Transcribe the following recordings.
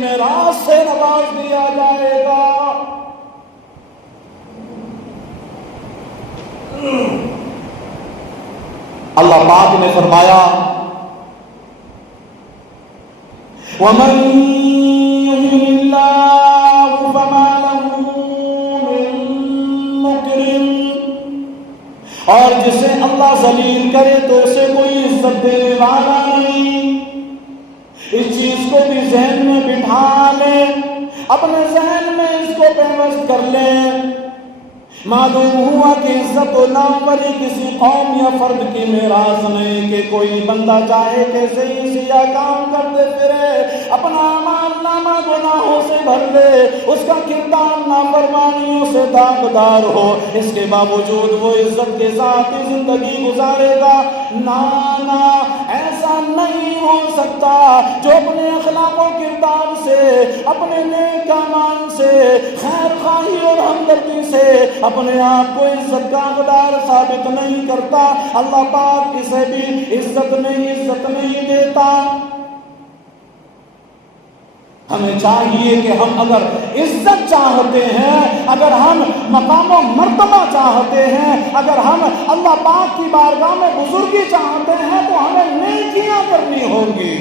معراج سے نواز دیا جائے گا۔ اللہ پاک نے فرمایا وَمَن يُهِنِ اللَّهُ فَمَا لَهُ مِن مُكْرِمٍ، اور جسے اللہ ذلیل کرے تو اسے کوئی عزت دینے والا نہیں۔ اس چیز کو بھی ذہن میں بٹھا لیں، اپنے ذہن میں اس کو پیوست کر لیں۔ معلوم ہوا کہ عزت و ناموری کسی قوم یا فرد کی میراث نہیں کہ کوئی بندہ چاہے کیسے ہی سیاہ کام کرتے پھرے، اپنا اعمال نامہ گناہوں سے بھر لے، اس کا کردار نافرمانیوں سے داغدار ہو، اس کے باوجود وہ عزت کے ساتھ زندگی گزارے گا۔ نانا ایسا نہیں ہو سکتا جو اپنے اخلاق و کردار سے، اپنے نیک اعمال سے، خیر خواہی اور ہمدردی سے اپنے آپ کو عزت کا حقدار ثابت نہیں کرتا، اللہ پاک اسے بھی عزت نہیں دیتا۔ ہمیں چاہیے کہ ہم اگر عزت چاہتے ہیں، اگر ہم مقام و مرتبہ چاہتے ہیں، اگر ہم اللہ پاک کی بارگاہ میں بزرگی چاہتے ہیں تو ہمیں نیکیاں کرنی ہوں گی،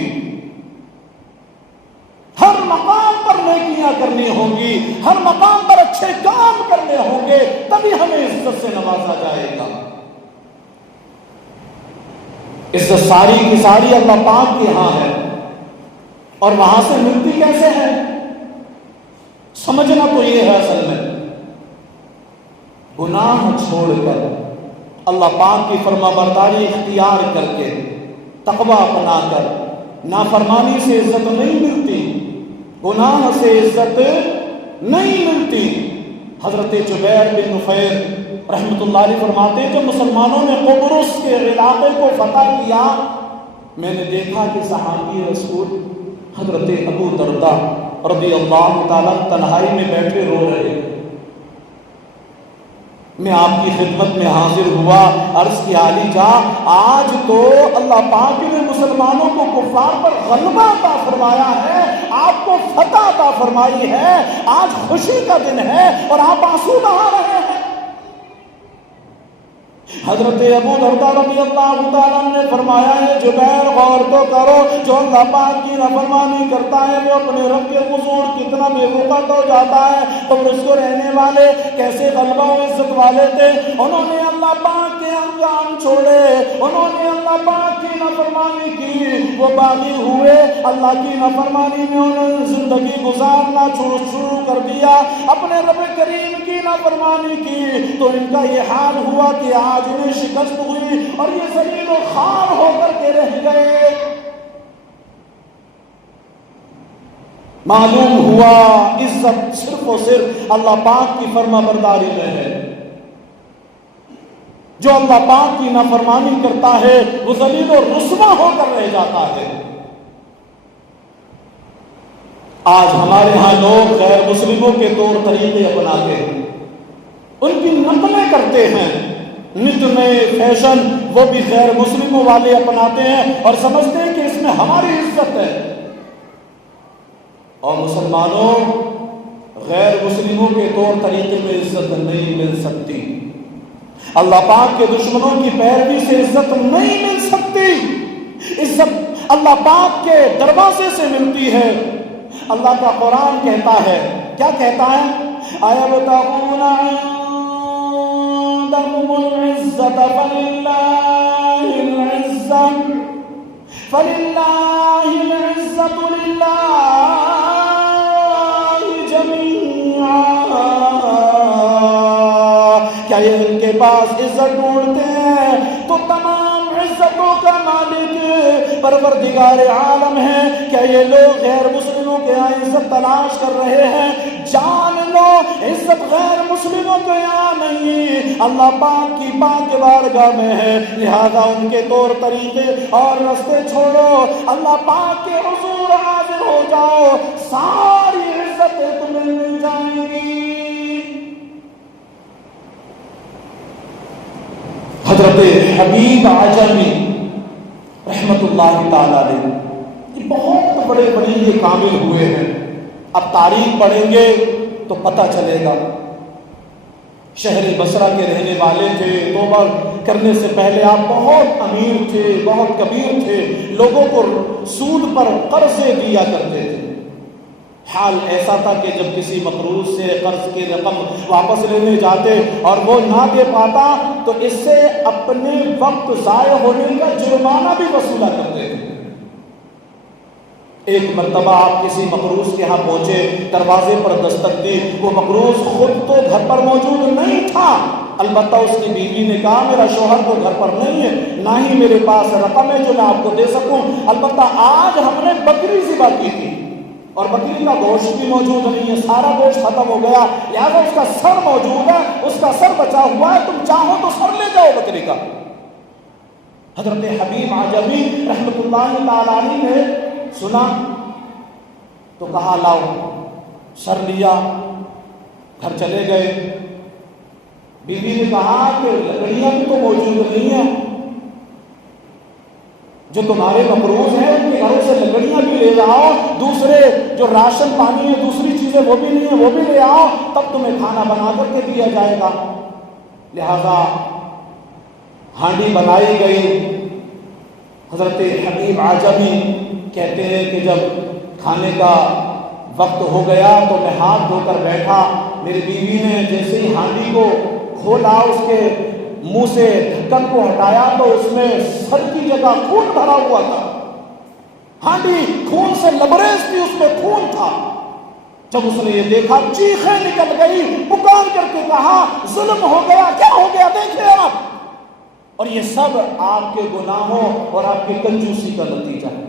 ہر مقام پر نیکیاں کرنی ہوں گی، ہر مقام پر اچھے کام کرنے ہوں گے، تبھی ہمیں عزت سے نوازا جائے گا۔ عزت ساری کی ساری اللہ پاک کے ہاں ہے، اور وہاں سے ملتی کیسے ہے؟ سمجھنا تو یہ ہے اصل میں گناہ چھوڑ کر، اللہ پاک کی فرما برداری اختیار کر کے، تقوی اپنا کر، نافرمانی سے عزت نہیں ملتی، گناہ سے عزت نہیں ملتی۔ حضرت جبیر بن نفیر رحمۃ اللہ علیہ فرماتے ہیں جب مسلمانوں نے قبرص کے علاقے کو فتح کیا، میں نے دیکھا کہ صحابی رسول حضرت ابو درداء رضی اللہ تعالیٰ تنہائی میں بیٹھے رو رہے۔ میں آپ کی خدمت میں حاضر ہوا، عرض کی عالی جا، آج تو اللہ پاک نے مسلمانوں کو کفار پر غلبہ عطا فرمایا ہے، آپ کو فتح عطا فرمائی ہے، آج خوشی کا دن ہے اور آپ آنسو بہا رہے ہیں۔ حضرت ابو درداء رضی اللہ تعالیٰ نے فرمایا ہے جبیر غور تو کرو، جو اللہ پاک کی نافرمانی کرتا ہے وہ اپنے رب کے حضور کتنا بے وقت ہو جاتا ہے۔ اور اس کو رہنے والے کیسے غلبہ و عزت والے تھے، انہوں نے اللہ پاک کے احکام چھوڑے، انہوں نے اللہ پاک کی نافرمانی کی، وہ باغی ہوئے، اللہ کی نافرمانی میں انہوں نے زندگی گزارنا شروع کر دیا، اپنے رب کریم کی نافرمانی کی، تو ان کا یہ حال ہوا کہ آج انہیں شکست ہوئی اور یہ ذلیل و خوار ہو کر کے رہ گئے۔ معلوم ہوا عزت صرف و صرف اللہ پاک کی فرما برداری میں ہے۔ جو اللہ پاک کی نافرمانی کرتا ہے وہ ذلیل و رسوا ہو کر رہ جاتا ہے۔ آج ہمارے ہاں لوگ غیر مسلموں کے طور طریقے اپناتے ہیں، ان کی نقلیں کرتے ہیں، نت نئے فیشن وہ بھی غیر مسلموں والے اپناتے ہیں اور سمجھتے ہیں کہ اس میں ہماری عزت ہے۔ اور مسلمانوں، غیر مسلموں کے طور طریقے میں عزت نہیں مل سکتی، اللہ پاک کے دشمنوں کی پیروی سے عزت نہیں مل سکتی۔ عزت اللہ پاک کے دروازے سے ملتی ہے۔ اللہ کا قرآن کہتا ہے، کیا کہتا ہے؟ أَيَبْتَغُونَ عِندَهُمُ الْعِزَّةَ فَلِلَّهِ الْعِزَّةُ لِلَّهِ جَمِيعًا۔ کیا یہ ان کے پاس عزت ڈھونڈتے ہیں تو تمام عزتوں کا مالک پروردگار عالم ہے۔ کیا یہ لوگ غیر مسلموں کے یہاں عزت تلاش کر رہے ہیں؟ جان لو عزت غیر مسلموں کے یہاں نہیں، اللہ پاک کی پاک بارگاہ میں ہے، لہذا ان کے طور طریقے اور راستے چھوڑو، اللہ پاک کے حضور حاضر ہو جاؤ، ساری عزتیں تمہیں مل جائیں گی۔ حضرت حبیب عجمی رحمت اللہ تعالی علیہ یہ بہت بڑے یہ کامل ہوئے ہیں، اب تاریخ پڑھیں گے تو پتہ چلے گا۔ شہر بصرہ کے رہنے والے تھے، توبہ کرنے سے پہلے آپ بہت امیر تھے، بہت کبیر تھے، لوگوں کو سود پر قرضے دیا کرتے تھے۔ حال ایسا تھا کہ جب کسی مقروض سے قرض کی رقم واپس لینے جاتے اور وہ نہ دے پاتا تو اس سے اپنے وقت ضائع ہونے کا جرمانہ بھی وصولا کرتے تھے۔ ایک مرتبہ آپ کسی مقروض کے ہاں پہنچے، دروازے پر دستک دی، وہ مقروض خود تو گھر پر موجود نہیں تھا، البتہ اس کی بیوی نے کہا میرا شوہر تو گھر پر نہیں ہے، نہ ہی میرے پاس رقم ہے جو میں آپ کو دے سکوں، البتہ آج ہم نے بکری ذبح کی تھی اور بکری کا گوشت بھی موجود نہیں ہے، سارا گوشت ختم ہو گیا، لہٰذا اس کا سر موجود ہے، اس کا سر بچا ہوا ہے، تم چاہو تو سر لے جاؤ بکری کا۔ حضرت حبیب عجمی رحمۃ اللہ تعالی علیہ نے سنا تو کہا لاؤ، سر لیا، گھر چلے گئے۔ بیوی نے کہا کہ لکڑیاں بھی تو موجود نہیں ہیں، جو تمہارے مقروض ہیں ان کے گھروں سے لکڑیاں بھی لے آؤ، دوسرے جو راشن پانی ہے دوسری چیزیں وہ بھی نہیں ہیں وہ بھی لے آؤ، تب تمہیں کھانا بنا کر کے دیا جائے گا۔ لہذا ہانڈی بنائی گئی۔ حضرت حبیب عجمی کہتے ہیں کہ جب کھانے کا وقت ہو گیا تو میں ہاتھ دھو کر بیٹھا، میری بیوی نے جیسے ہی ہانڈی کو کھولا، اس کے منہ سے ڈھکن کو ہٹایا تو اس میں سر کی جگہ خون بھرا ہوا تھا، ہانڈی خون سے لبریز تھی، اس میں خون تھا۔ جب اس نے یہ دیکھا چیخیں نکل گئی، پکار کر کے کہا ظلم ہو گیا، کیا ہو گیا دیکھیں آپ، اور یہ سب آپ کے گناہوں اور آپ کی کنجوسی کا نتیجہ ہے۔